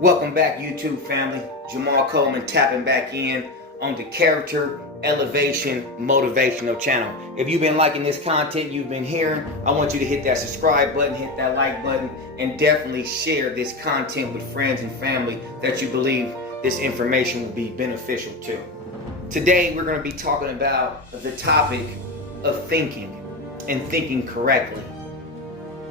Welcome back, YouTube family. Jahmal Coleman tapping back in on the Character Elevation Motivational channel. If you've been liking this content you've been hearing, I want you to hit that subscribe button, hit that like button, and definitely share this content with friends and family that you believe this information will be beneficial to. Today, we're going to be talking about the topic of thinking and thinking correctly.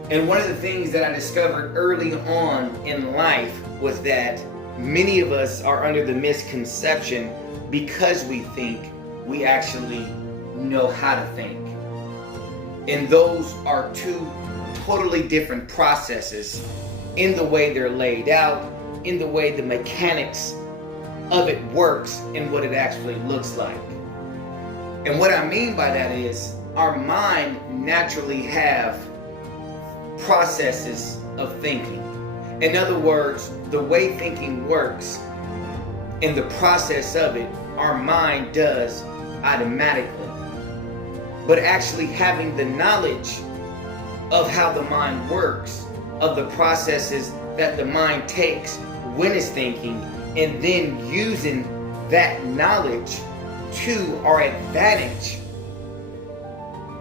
And one of the things that I discovered early on in life was that many of us are under the misconception because we think we actually know how to think. And those are two totally different processes in the way they're laid out, in the way the mechanics of it works, and what it actually looks like. And what I mean by that is our mind naturally have processes of thinking. In other words, the way thinking works, in the process of it, our mind does automatically. But actually having the knowledge of how the mind works, of the processes that the mind takes when it's thinking, and then using that knowledge to our advantage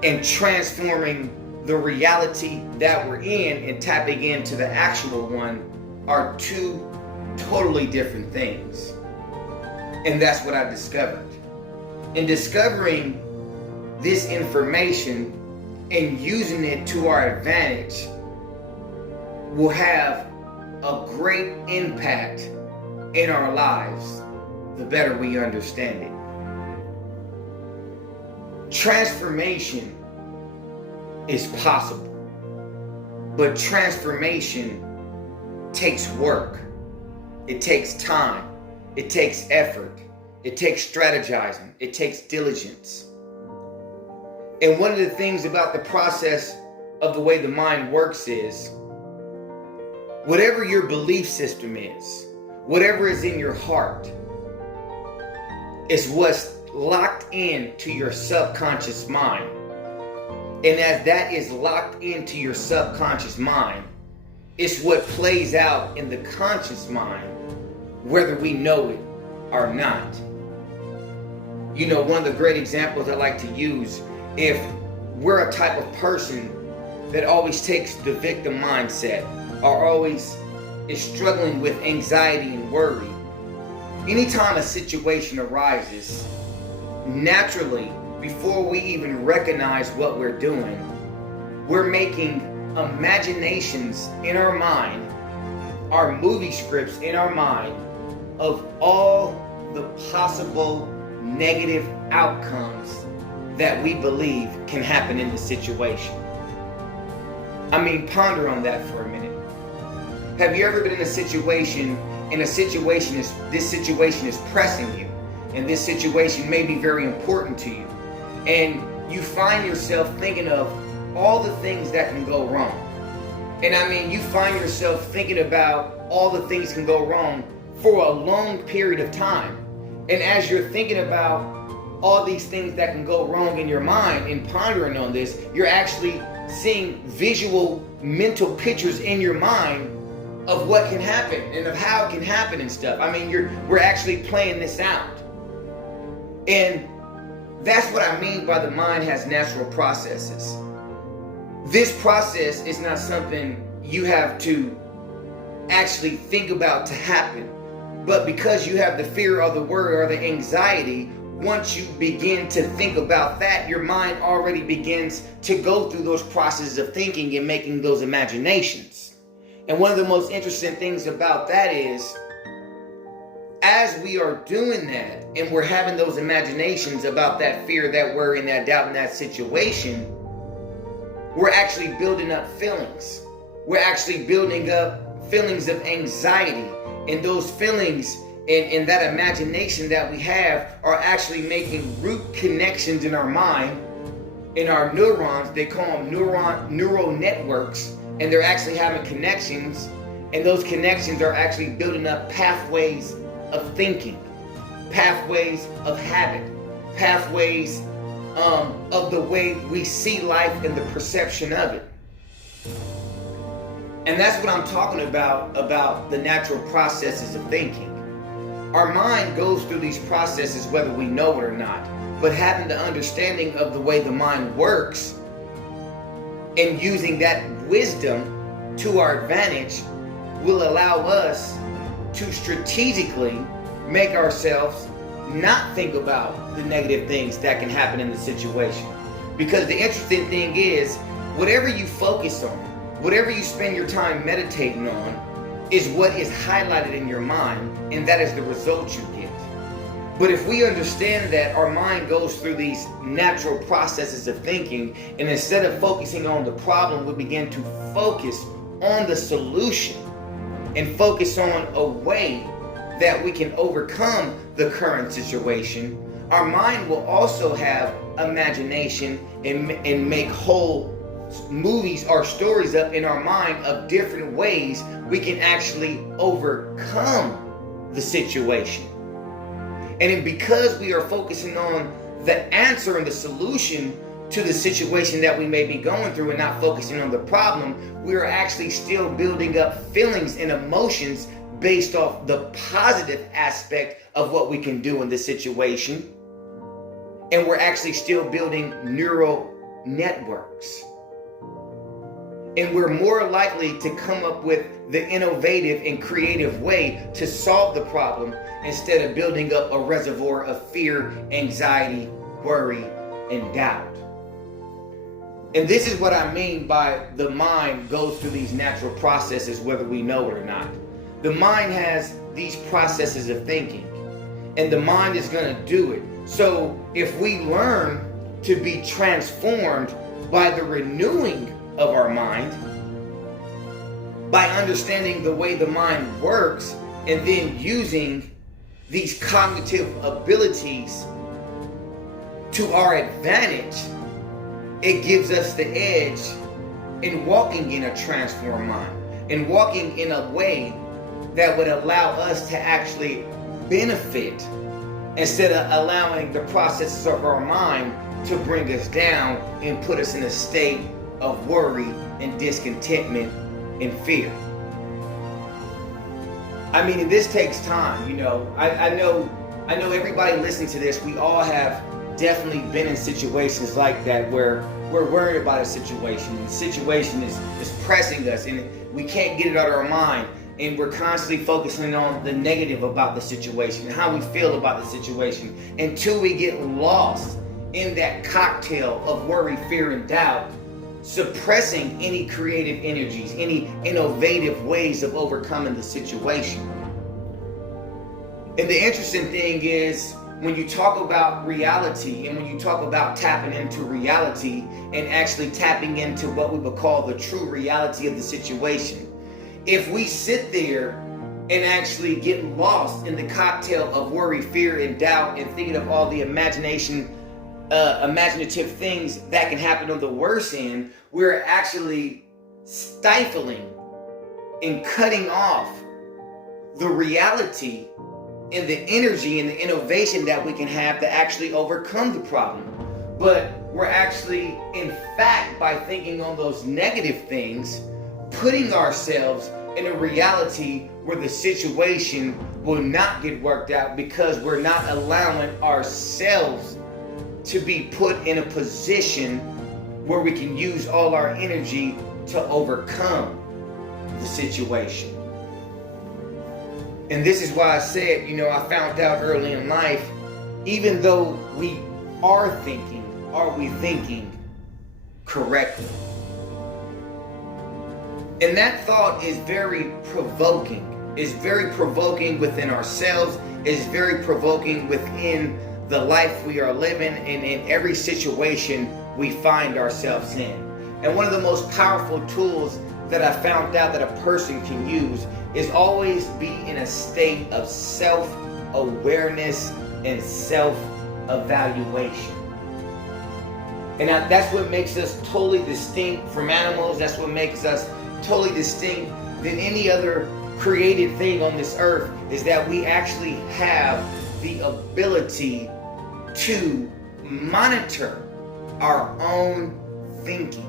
and transforming the reality that we're in and tapping into the actual one are two totally different things. And that's what I discovered. In discovering this information and using it to our advantage will have a great impact in our lives, the better we understand it. Transformation is possible, but transformation takes work. It takes time. It takes effort. It takes strategizing. It takes diligence. And one of the things about the process of the way the mind works is whatever your belief system is, whatever is in your heart, is what's locked into your subconscious mind. And as that is locked into your subconscious mind, it's what plays out in the conscious mind, whether we know it or not. You know, one of the great examples I like to use, if we're a type of person that always takes the victim mindset, or always is struggling with anxiety and worry, anytime a situation arises, naturally, before we even recognize what we're doing, we're making imaginations in our mind, our movie scripts in our mind, of all the possible negative outcomes that we believe can happen in the situation. I mean, ponder on that for a minute. Have you ever been in a situation, and this situation is pressing you, and this situation may be very important to you, and you find yourself thinking of all the things that can go wrong? And I mean, you find yourself thinking about all the things can go wrong for a long period of time. And as you're thinking about all these things that can go wrong in your mind and pondering on this, you're actually seeing visual mental pictures in your mind of what can happen and of how it can happen and stuff. I mean, we're actually playing this out. And that's what I mean by the mind has natural processes. This process is not something you have to actually think about to happen. But because you have the fear or the worry or the anxiety, once you begin to think about that, your mind already begins to go through those processes of thinking and making those imaginations. And one of the most interesting things about that is, as we are doing that and we're having those imaginations about that fear, that worry, and that doubt in that situation, we're actually building up feelings. We're actually building up feelings of anxiety. And those feelings and that imagination that we have are actually making root connections in our mind, in our neurons. They call them neural networks, and they're actually having connections, and those connections are actually building up pathways of thinking, pathways of habit, pathways of the way we see life and the perception of it. And that's what I'm talking about the natural processes of thinking. Our mind goes through these processes whether we know it or not. But having the understanding of the way the mind works and using that wisdom to our advantage will allow us to strategically make ourselves not think about the negative things that can happen in the situation. Because the interesting thing is, whatever you focus on, whatever you spend your time meditating on, is what is highlighted in your mind, and that is the result you get. But if we understand that our mind goes through these natural processes of thinking, and instead of focusing on the problem, we begin to focus on the solution and focus on a way that we can overcome the current situation, our mind will also have imagination and make whole movies or stories up in our mind of different ways we can actually overcome the situation. And because we are focusing on the answer and the solution to the situation that we may be going through and not focusing on the problem, we are actually still building up feelings and emotions based off the positive aspect of what we can do in the situation. And we're actually still building neural networks. And we're more likely to come up with the innovative and creative way to solve the problem instead of building up a reservoir of fear, anxiety, worry, and doubt. And this is what I mean by the mind goes through these natural processes whether we know it or not. The mind has these processes of thinking, and the mind is going to do it. So if we learn to be transformed by the renewing of our mind, by understanding the way the mind works, and then using these cognitive abilities to our advantage, it gives us the edge in walking in a transformed mind, and walking in a way that would allow us to actually benefit instead of allowing the processes of our mind to bring us down and put us in a state of worry and discontentment and fear. I mean, this takes time, you know. I know everybody listening to this, we all have definitely been in situations like that where we're worried about a situation, and the situation is pressing us and we can't get it out of our mind, and we're constantly focusing on the negative about the situation and how we feel about the situation until we get lost in that cocktail of worry, fear, and doubt, suppressing any creative energies, any innovative ways of overcoming the situation. And the interesting thing is, when you talk about reality and when you talk about tapping into reality and actually tapping into what we would call the true reality of the situation, if we sit there and actually get lost in the cocktail of worry, fear, and doubt, and thinking of all the imaginative things that can happen on the worst end, we're actually stifling and cutting off the reality and the energy and the innovation that we can have to actually overcome the problem. But we're actually, in fact, by thinking on those negative things, putting ourselves in a reality where the situation will not get worked out because we're not allowing ourselves to be put in a position where we can use all our energy to overcome the situation. And this is why I said, you know, I found out early in life, even though we are thinking, are we thinking correctly? And that thought is very provoking. It's very provoking within ourselves. It's very provoking within the life we are living and in every situation we find ourselves in. And one of the most powerful tools that I found out that a person can use is always be in a state of self-awareness and self-evaluation. And that's what makes us totally distinct from animals. That's what makes us totally distinct than any other created thing on this earth, is that we actually have the ability to monitor our own thinking.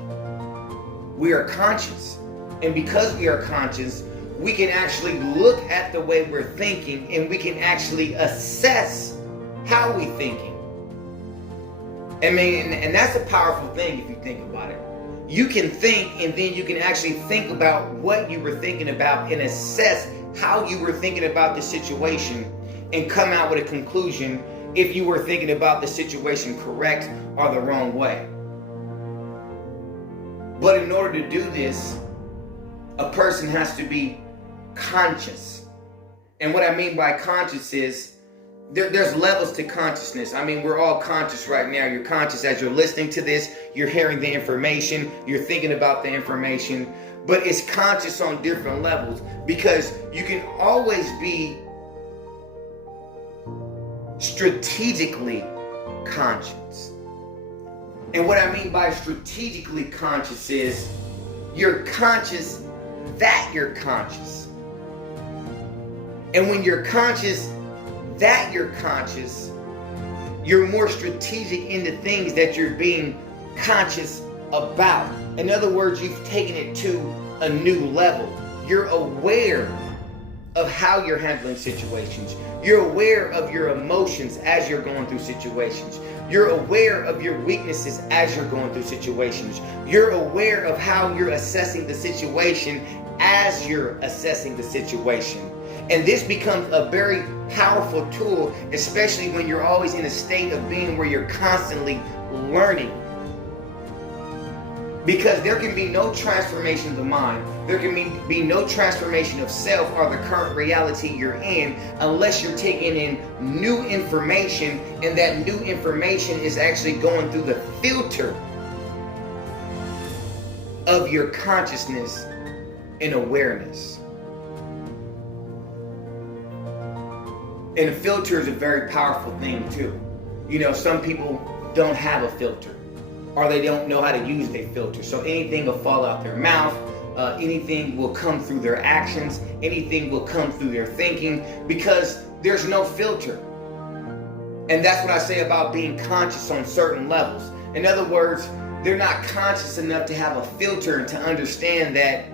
We are conscious. And because we are conscious, we can actually look at the way we're thinking, and we can actually assess how we're thinking. And that's a powerful thing if you think about it. You can think, and then you can actually think about what you were thinking about and assess how you were thinking about the situation and come out with a conclusion if you were thinking about the situation correct or the wrong way. But in order to do this, a person has to be conscious. And what I mean by conscious is there's levels to consciousness. I mean, we're all conscious right now. You're conscious as you're listening to this. You're hearing the information. You're thinking about the information. But it's conscious on different levels, because you can always be strategically conscious. And what I mean by strategically conscious is you're conscious that you're conscious. And when you're conscious that you're conscious, you're more strategic in the things that you're being conscious about. In other words, you've taken it to a new level. You're aware of how you're handling situations. You're aware of your emotions as you're going through situations. You're aware of your weaknesses as you're going through situations. You're aware of how you're assessing the situation as you're assessing the situation. And this becomes a very powerful tool, especially when you're always in a state of being where you're constantly learning. Because there can be no transformation of the mind. There can be no transformation of self or the current reality you're in unless you're taking in new information, and that new information is actually going through the filter of your consciousness and awareness. And a filter is a very powerful thing too. You know, some people don't have a filter, or they don't know how to use their filter. So anything will fall out their mouth, anything will come through their actions, anything will come through their thinking, because there's no filter. And that's what I say about being conscious on certain levels. In other words, they're not conscious enough to have a filter and to understand that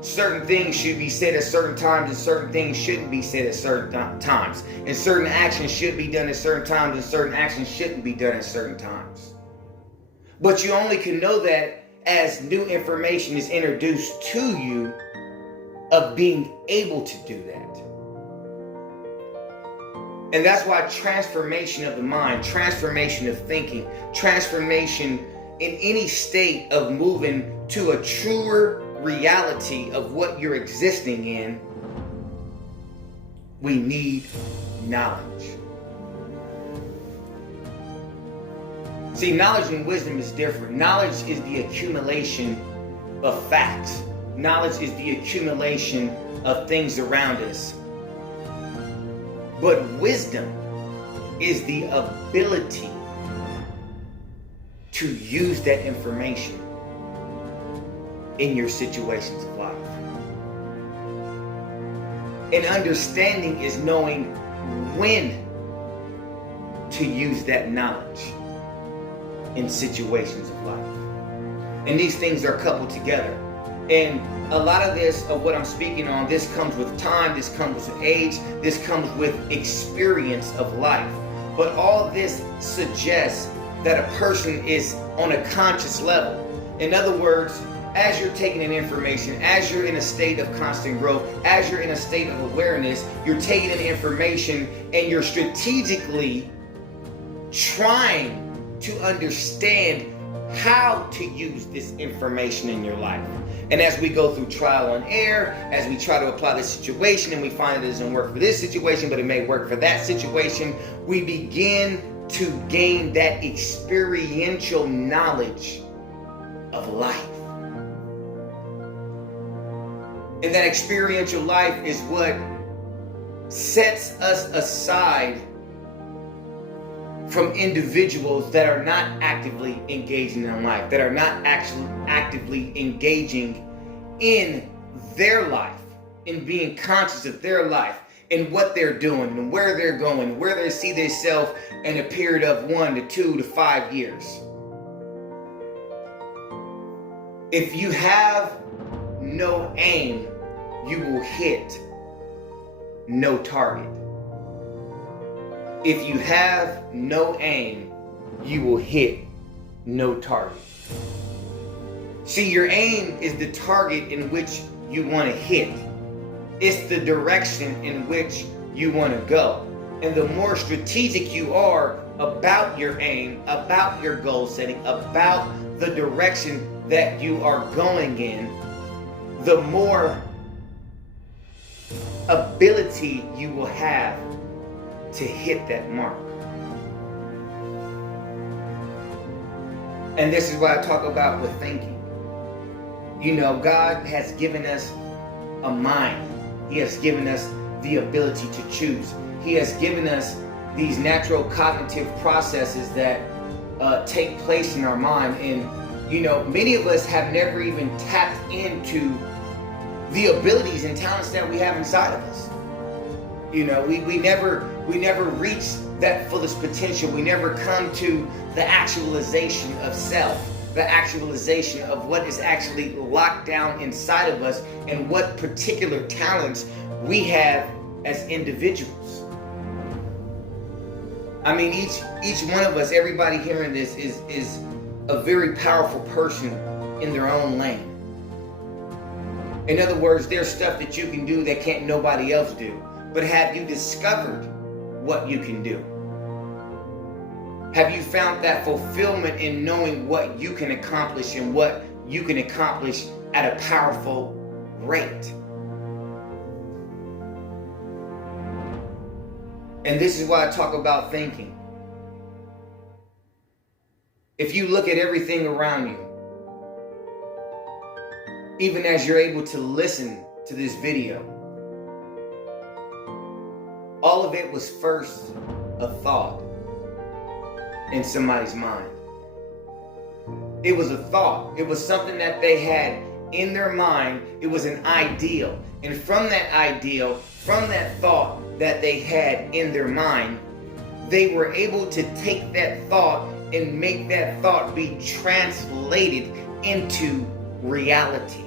certain things should be said at certain times and certain things shouldn't be said at certain times. And certain actions should be done at certain times and certain actions shouldn't be done at certain times. But you only can know that as new information is introduced to you of being able to do that. And that's why transformation of the mind, transformation of thinking, transformation in any state of moving to a truer reality of what you're existing in, we need knowledge. See, knowledge and wisdom is different. Knowledge is the accumulation of facts. Knowledge is the accumulation of things around us. But wisdom is the ability to use that information in your situations of life. And understanding is knowing when to use that knowledge in situations of life. And these things are coupled together. And a lot of this, of what I'm speaking on, this comes with time, this comes with age, this comes with experience of life. But all this suggests that a person is on a conscious level. In other words, as you're taking in information, as you're in a state of constant growth, as you're in a state of awareness, you're taking in information and you're strategically trying to understand how to use this information in your life. And as we go through trial and error, as we try to apply the situation and we find it doesn't work for this situation, but it may work for that situation, we begin to gain that experiential knowledge of life. And that experiential life is what sets us aside from individuals that are not actively engaging in life, that are not actually actively engaging in their life, in being conscious of their life, and what they're doing, and where they're going, where they see themselves in a period of 1 to 2 to 5 years. If you have no aim, you will hit no target. If you have no aim, you will hit no target. See, your aim is the target in which you want to hit. It's the direction in which you want to go. And the more strategic you are about your aim, about your goal setting, about the direction that you are going in, the more ability you will have to hit that mark. And this is what I talk about with thinking. You know, God has given us a mind. He has given us the ability to choose. He has given us these natural cognitive processes that take place in our mind. And, you know, many of us have never even tapped into the abilities and talents that we have inside of us. You know, we never reach that fullest potential. We never come to the actualization of self, the actualization of what is actually locked down inside of us and what particular talents we have as individuals. I mean, each one of us, everybody hearing this is a very powerful person in their own lane. In other words, there's stuff that you can do that can't nobody else do. But have you discovered what you can do? Have you found that fulfillment in knowing what you can accomplish and what you can accomplish at a powerful rate? And this is why I talk about thinking. If you look at everything around you, even as you're able to listen to this video, all of it was first a thought in somebody's mind. It was a thought. It was something that they had in their mind. It was an ideal. And from that ideal, from that thought that they had in their mind, they were able to take that thought and make that thought be translated into reality.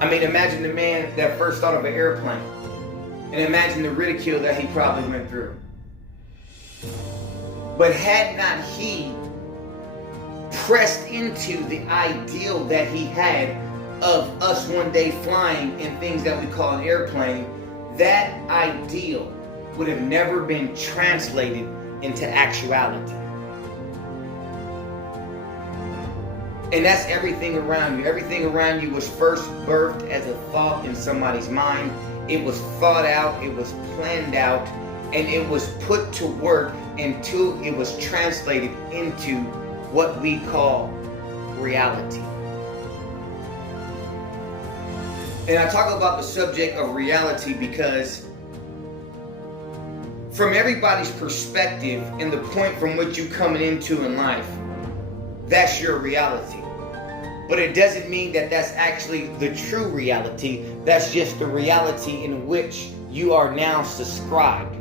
I mean, imagine the man that first thought of an airplane, and imagine the ridicule that he probably went through. But had not he pressed into the ideal that he had of us one day flying in things that we call an airplane, that ideal would have never been translated into actuality. And that's everything around you. Everything around you was first birthed as a thought in somebody's mind. It was thought out, it was planned out, and it was put to work until it was translated into what we call reality. And I talk about the subject of reality because from everybody's perspective and the point from which you're coming into in life, that's your reality. But it doesn't mean that that's actually the true reality. That's just the reality in which you are now subscribed.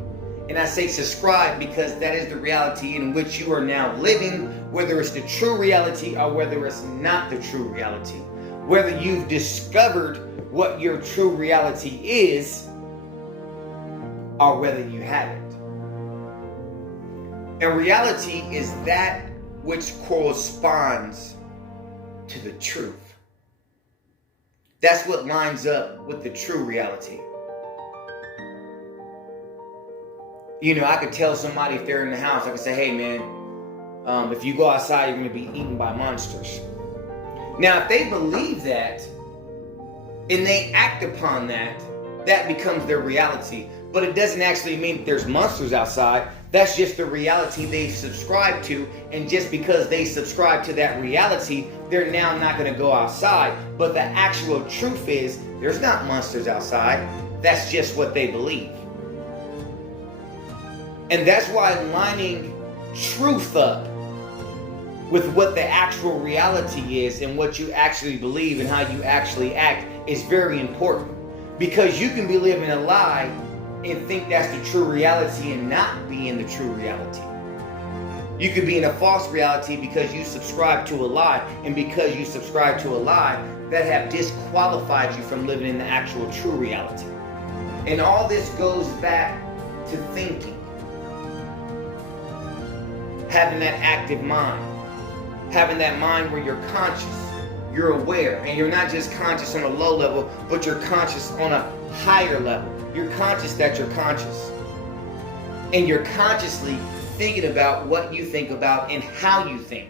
And I say subscribe because that is the reality in which you are now living, whether it's the true reality or whether it's not the true reality. Whether you've discovered what your true reality is or whether you haven't. And reality is that which corresponds to the truth. That's what lines up with the true reality. You know, I could tell somebody if they're in the house, I could say, hey man, if you go outside, you're going to be eaten by monsters. Now, if they believe that and they act upon that, that becomes their reality. But it doesn't actually mean there's monsters outside. That's just the reality they subscribe to. And just because they subscribe to that reality, they're now not going to go outside. But the actual truth is, there's not monsters outside. That's just what they believe. And that's why lining truth up with what the actual reality is and what you actually believe and how you actually act is very important. Because you can be living a lie and think that's the true reality and not be in the true reality. You could be in a false reality because you subscribe to a lie, and because you subscribe to a lie, that have disqualified you from living in the actual true reality. And all this goes back to thinking. Having that active mind. Having that mind where you're conscious, you're aware, and you're not just conscious on a low level, but you're conscious on a higher level. You're conscious that you're conscious. And you're consciously thinking about what you think about and how you think.